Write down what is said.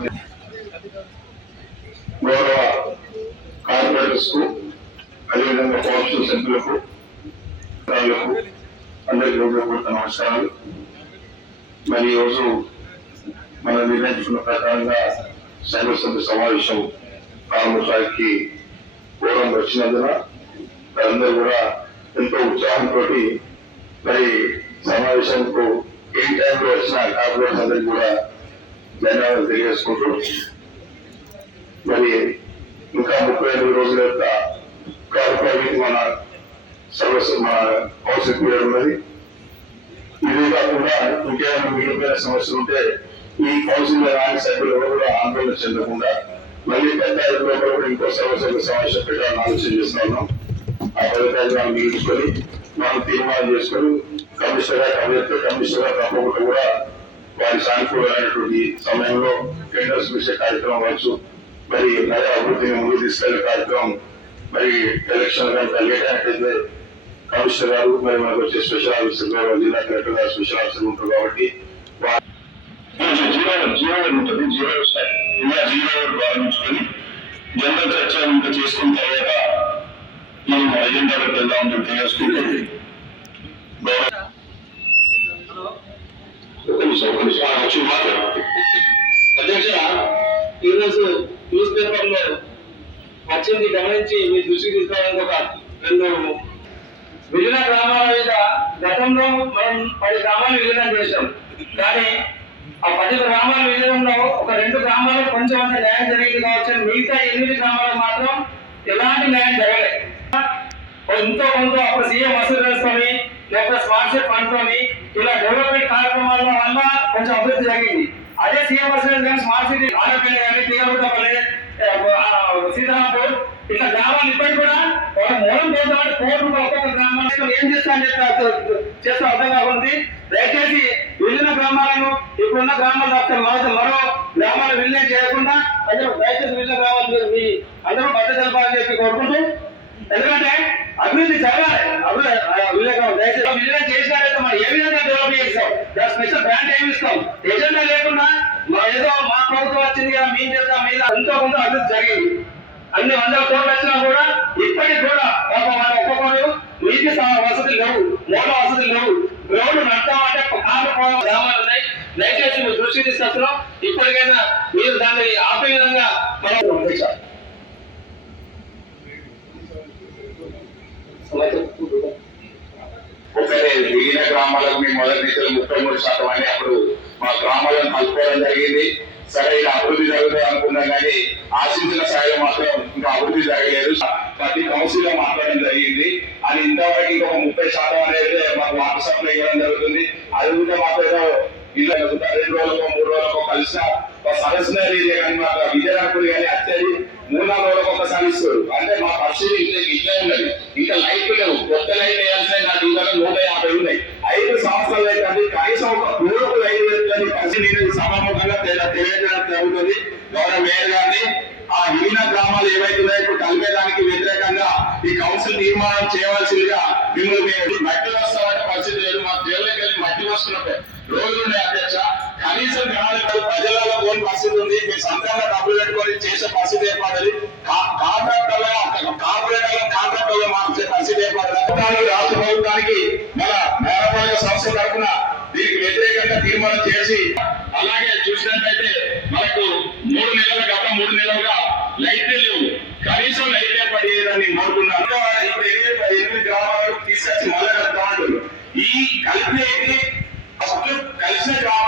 మధ్య గౌరవ కార్పొరేటర్స్కు అదేవిధంగా కౌన్సిల్ సభ్యులకు అధికారులకు అందరికీ హృదయపూర్వక నమస్కారాలు మరి ఈరోజు మనం నిర్ణయించుకున్న ప్రకారంగా సర్వసభ్య సమావేశం ప్రారంభోత్సవానికి పూర్వం వచ్చినందున అందరూ కూడా ఎంతో ఉత్సాహంతో మరి సమావేశంకు ఏ టైంలో వచ్చిన కార్పొరేట్స్ అందరికీ కూడా ధన్యవాదాలు తెలియజేసుకుంటూ మరి ఇంకా ముప్పై ఐదు రోజుల యొక్క కార్పొరేట్ మన సర్వస్ మన కౌన్సిల్ పీరియడ్ ఉన్నది. ఇది కాకుండా ఇంకేమైనా మిగిలిపోయిన సమస్యలు ఉంటే ఈ కౌన్సిల్ రాని సభ్యులు కూడా ఆందోళన చెందకుండా మళ్ళీ పెద్ద ఎత్తులో కూడా ఇంకో సర్వసభ్య సమావేశం పెట్టాలని ఆలోచన చేస్తున్నాం ఆ పథకాన్ని మనం మిగిల్చుకొని మనం తీర్మానం చేసుకొని కమిషనర్ గారు కమిషనర్ తప్పకుండా కూడా వారి సానుకూలమైనటువంటి సమయంలో టెండర్స్ విషయ కార్యక్రమం కావచ్చు మరి నగర అభివృద్ధిని ముందు తీసుకెళ్ళే కార్యక్రమం మరి ఎలక్షన్ కానీ కలిగేటట్టయితే కమిషనర్ గారు మరి మనకు వచ్చే స్పెషల్ ఆఫీసర్ గారు జిల్లా కలెక్టర్ గారు స్పెషల్ ఆఫీసర్ ఉంటారు కాబట్టి జీరో జీరో ఉంటుంది. జీరో ఇలా జీరో ప్రారంభించుకొని జనరల్ చర్చ ఇంకా చేసుకున్న తర్వాత మనం అజెండాలోకి వెళ్దామని తెలియజేసుకుంటూ గౌరవ ఒక నిమిషం ఒక నిమిషం ఆ, అధ్యక్ష ఈరోజు న్యూస్ పేపర్లో వచ్చింది గమనించి మీ దృష్టికి తీసుకోవడానికి ఒక రెండు విలీన గ్రామాల మీద గతంలో మనం పది గ్రామాలు విలీనం చేశాం. కానీ ఆ పది గ్రామాల విలీనంలో ఒక రెండు గ్రామాలకు కొంచెం అంత న్యాయం జరిగింది కావచ్చు మిగతా ఎనిమిది గ్రామాలకు మాత్రం ఎలాంటి న్యాయం జరగలేదు. ఎంతో కొంత అప్పుడు సీఎం వసూలు చేసుకొని లేకపోతే స్పాన్సర్ సిటీ ఫండ్ తోని ఇలా డెవలప్మెంట్ కార్యక్రమాల వల్ల కొంచెం అభివృద్ధి జరిగింది. అదే సీఎం వసూలు కానీ స్మార్ట్ సిటీ ఆడపల్లి కానీ తీగలపల్లి సీతారాంపూర్ ఇట్లా గ్రామాలు ఇప్పటికి కూడా ఒక మూలం పోతామంటే కోటి ఒక్కొక్క గ్రామాలు ఏం చేస్తా అని చెప్పి చేస్తే అర్థం కాకుంది. దయచేసి వెళ్ళిన గ్రామాలను ఇప్పుడున్న గ్రామాలు తప్పితే మరో మరో గ్రామాలు విలీనం చేయకుండా అందరూ దయచేసి వెళ్ళిన గ్రామాలు మీ అందరూ భద్రత తెలపాలని చెప్పి కోరుకుంటూ. ఎందుకంటే అభివృద్ధి జరగాలి. అభివృద్ధి ఆ మనం ఏ విధంగా డెవలప్ చేస్తాం? దాని స్పెషల్ బ్రాండ్ ఏమి ఇస్తాం? ఎజెండా లేకుండా మా ఏదో మా ప్రభుత్వం వచ్చింది కదా మేము చేద్దాం మీద ఎంతో కొంత అభివృద్ధి జరిగింది. అన్ని వందల కోట్లు వచ్చినా కూడా ఇప్పటికి కూడా పాపం ఒక్కొక్కరు నీటి వసతి లేవు మూల వసతి లేవు. రోడ్డు నడతామంటే కాకపోవడం గ్రామాలు ఉన్నాయి. దయచేసి మీరు దృష్టి తీసుకొస్తున్నాం. ఇప్పటికైనా మీరు దాన్ని ఆపే విధంగా మనం పంపించాలి ఒకటే మిగిలిన గ్రామాలకు మేము మొదటి నుంచి ముప్పై మూడు శాతం అని అప్పుడు మా గ్రామాలను కలుపుకోవడం జరిగింది. సరైన అభివృద్ధి జరుగుతుంది అనుకున్నాం కానీ ఆశించిన స్థాయిలో మాత్రం ఇంకా అభివృద్ధి జరగలేదు. ప్రతి కౌన్సిల్లో మాట్లాడడం జరిగింది. అది ఇంతవరకు ఇంకొక ముప్పై శాతం అనేది మాకు వాటర్ సప్లై ఇవ్వడం జరుగుతుంది. అది ఉంటే మాకు రెండు రోజులకో మూడు రోజులకో కలిసిన సరస్సు సదస్సులో కానీ మాకు విజయనగరం కానీ అత్యది మూడు నాలుగు రోజులకు అంటే మా పరిస్థితి ఇట్లా ఇట్లే ఉన్నది. ఇంకా లైట్లు లేవు. కొత్త లైన్ వేయాల్సిన నా జీవితంలో నూట యాభై ఉన్నాయి. ఐదు సంవత్సరాలు అయితే కనీసం ఒక పూర్వపు లైన్ వేయాలని పరిస్థితి సమానంగా సభాముఖంగా తెలియజేయడం జరుగుతుంది. గౌరవ మేయర్ గారిని ఆ విలీన గ్రామాలు ఏవైతున్నాయి ఇప్పుడు కలిపేదానికి వ్యతిరేకంగా ఈ కౌన్సిల్ నిర్మాణం చేయవలసిందిగా మిమ్మల్ని మేము మట్టి వస్తామంటే పరిస్థితి లేదు. మా దేవుళ్ళకి వెళ్ళి మట్టి వస్తున్నట్టు రోజులు ఉన్నాయి అధ్యక్ష. కనీసం గ్రామాలకు ప్రజలలో పోని పరిస్థితి ఉంది. మీ సొంతంగా డబ్బులు పెట్టుకొని చేసే పరిస్థితి ఏర్పడాలి తీర్మానం చేసి అలాగే చూసినట్లయితే మనకు మూడు నెలల గత మూడు నెలలుగా లైట్లు లేవు. కనీసం లైట్ ఏర్పడేదని కోరుకున్నాను. ఇప్పుడు ఎనిమిది ఎనిమిది గ్రామాలు తీసుకొచ్చి మళ్ళీ కడతామంటారు ఈ కలిపేది ఫస్ట్ కలిసిన గ్రామాలను